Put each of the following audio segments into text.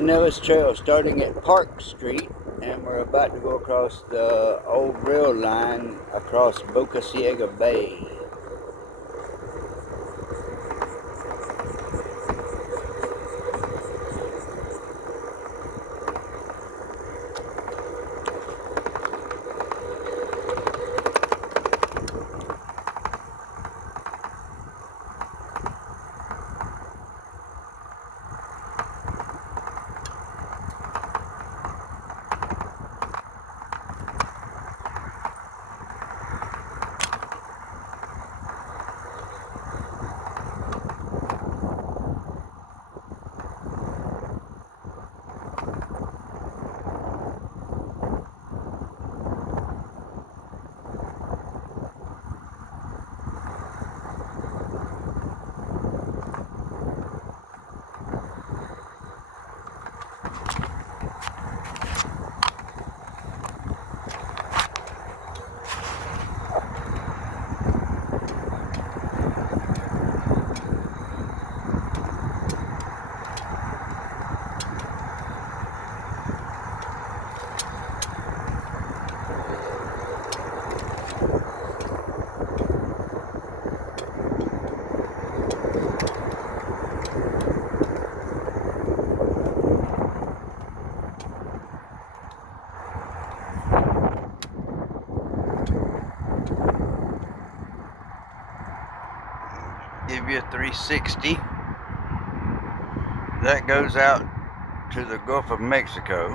the Nellis Trail starting at Park Street, and we're about to go across the old rail line across Boca Ciega Bay. Give you a 360. That goes out to the Gulf of Mexico,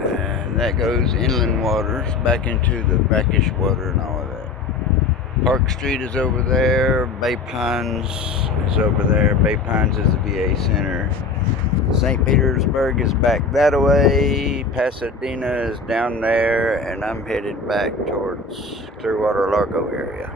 and that goes inland waters back into the brackish water and all of that. Park Street is over there. Bay Pines is over there. Bay Pines is the VA Center. St. Petersburg is back that way. Pasadena is down there, and I'm headed back towards Clearwater Largo area.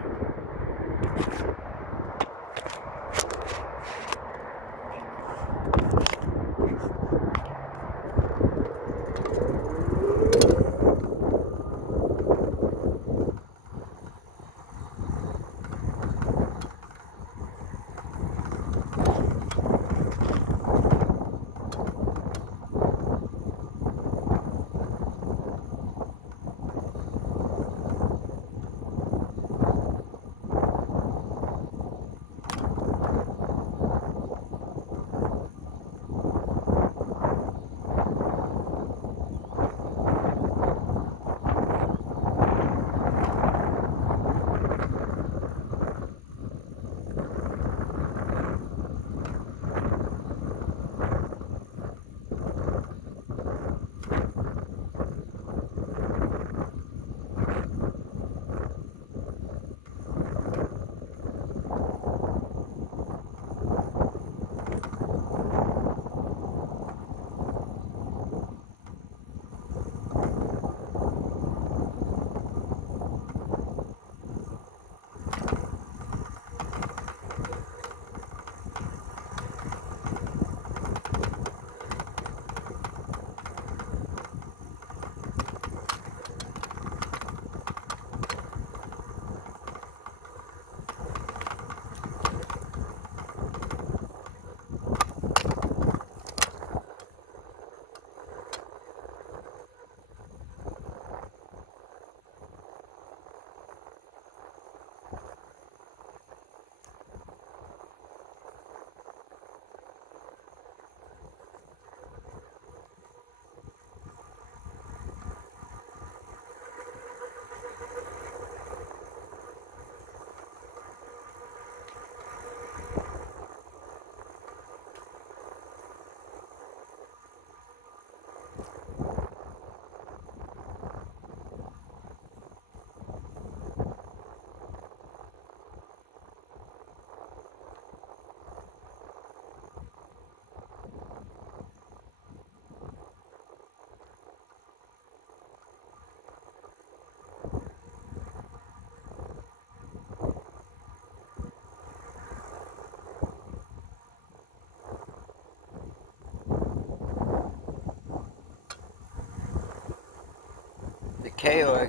KOA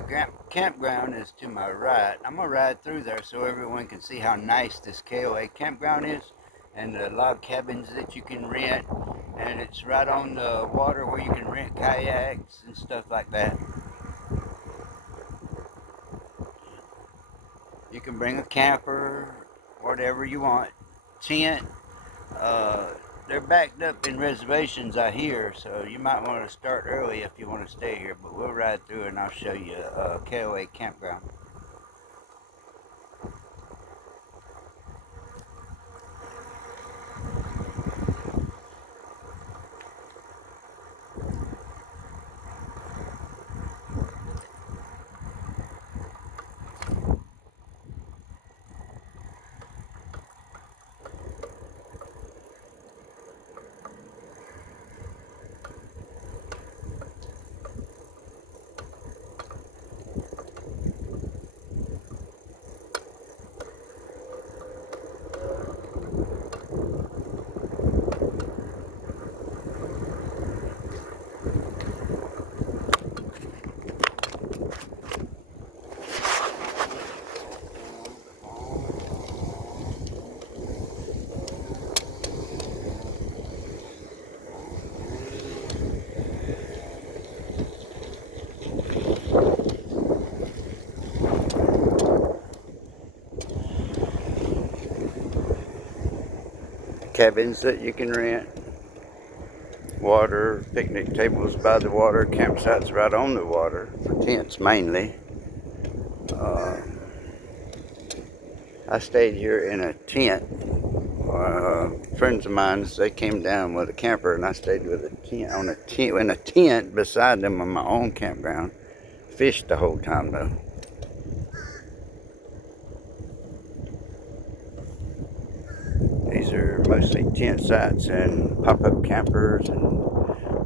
campground is to my right. I'm going to ride through there so everyone can see how nice this KOA campground is. and the log cabins that you can rent, and it's right on the water where you can rent kayaks and stuff like that. You can bring a camper, whatever you want, tent. Uh, they're backed up in reservations, I hear, so you might want to start early if you want to stay here. But we'll ride through and I'll show you a KOA campground. Cabins that you can rent, water, picnic tables by the water, campsites right on the water, for tents mainly. I stayed here in a tent. Friends of mine, they came down with a camper, and I stayed with in a tent beside them on my own campground. Fished the whole time though. These are mostly tent sites and pop-up campers and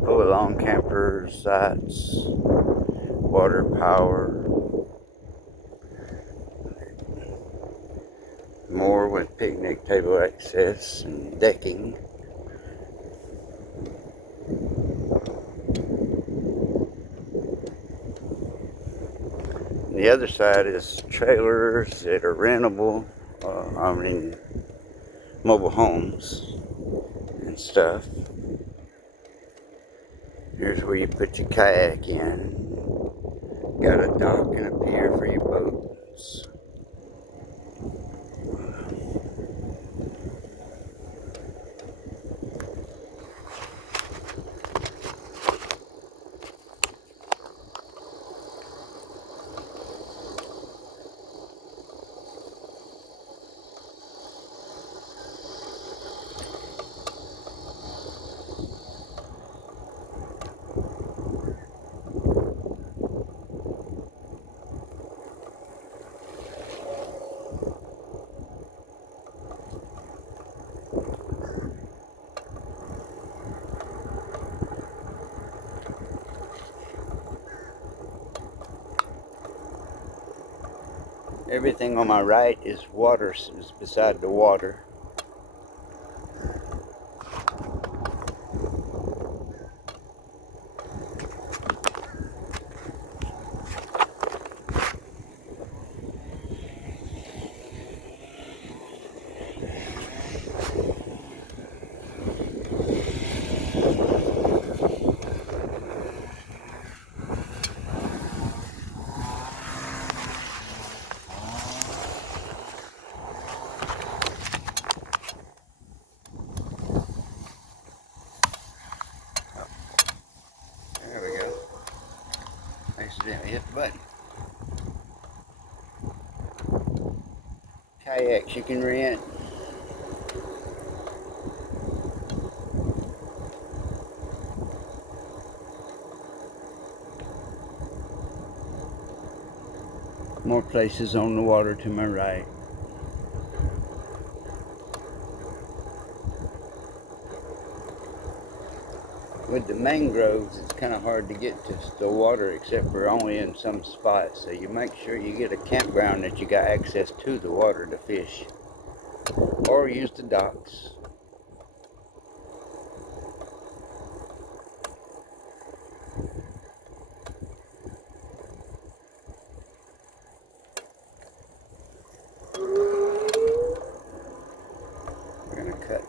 pull-along campers sites, water power, more with picnic table access and decking. The other side is trailers that are rentable, mobile homes and stuff. Here's where you put your kayak in. Got a dock and a pier for your boats. Everything on my right is water, is beside the water. There we go. Accidentally hit the button. Kayaks you can rent. More places on the water to my right. With the mangroves, it's kind of hard to get to the water except for only in some spots. So you make sure you get a campground that you got access to the water to fish. Or use the docks. We're going to cut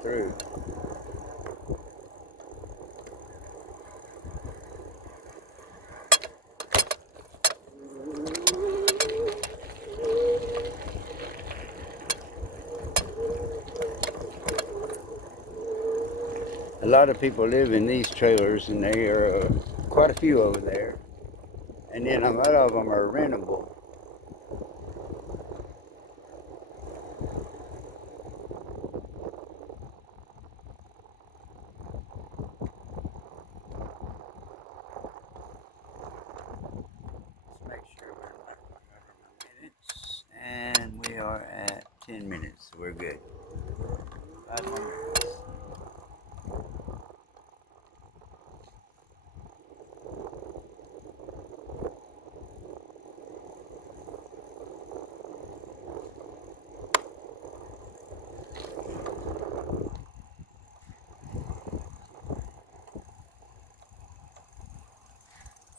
A lot of people live in these trailers, and there are quite a few over there. And then a lot of them are rentable. Let's make sure we're not over minutes. And we are at 10 minutes, so we're good. 5 more minutes.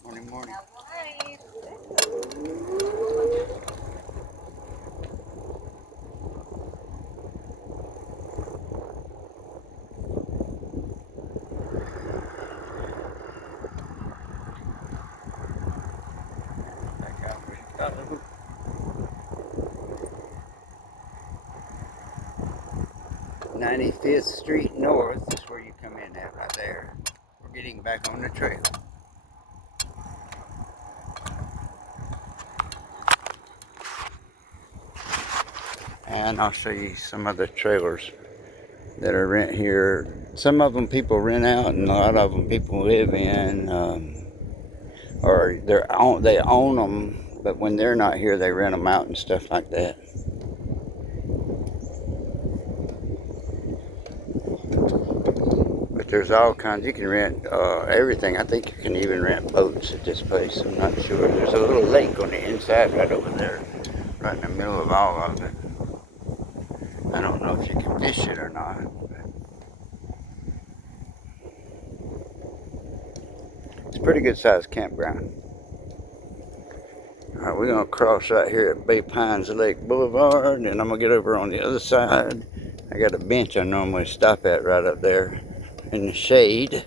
Morning, morning. Back out with Colorado. 95th Street North is where you come in at right there. We're getting back on the trail. And I'll show you some of the trailers that are rent here. Some of them people rent out, and a lot of them people live in, or they own them. But when they're not here, they rent them out and stuff like that. But there's all kinds. You can rent everything. I think you can even rent boats at this place. I'm not sure. There's a little lake on the inside right over there, right in the middle of all of it. I don't know if you can fish it or not. It's a pretty good sized campground. All right, we're gonna cross right here at Bay Pines Lake Boulevard, and I'm gonna get over on the other side. I got a bench I normally stop at right up there in the shade,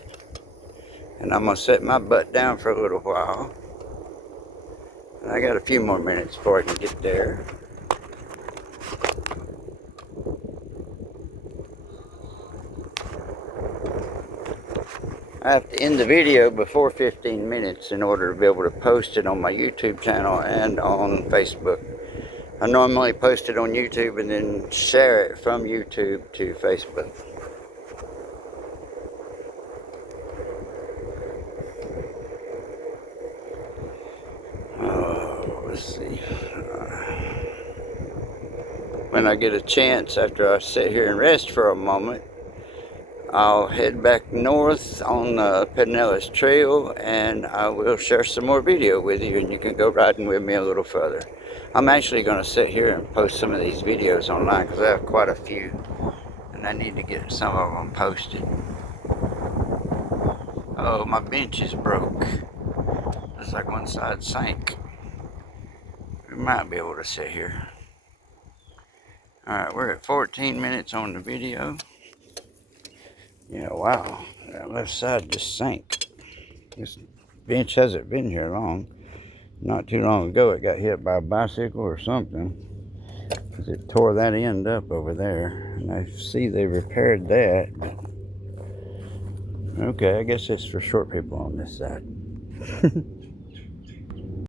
and I'm gonna set my butt down for a little while. And I got a few more minutes before I can get there. I have to end the video before 15 minutes in order to be able to post it on my YouTube channel and on Facebook. I normally post it on YouTube and then share it from YouTube to Facebook. Oh, let's see. When I get a chance, after I sit here and rest for a moment, I'll head back north on Pedernales Trail, and I will share some more video with you, and you can go riding with me a little further. I'm actually going to sit here and post some of these videos online because I have quite a few, and I need to get some of them posted. Oh, my bench is broke. Looks like one side sank. We might be able to sit here. Alright, we're at 14 minutes on the video. Yeah, wow, that left side just sank. This bench hasn't been here long. Not too long ago it got hit by a bicycle or something, because it tore that end up over there. And I see they repaired that. Okay, I guess it's for short people on this side.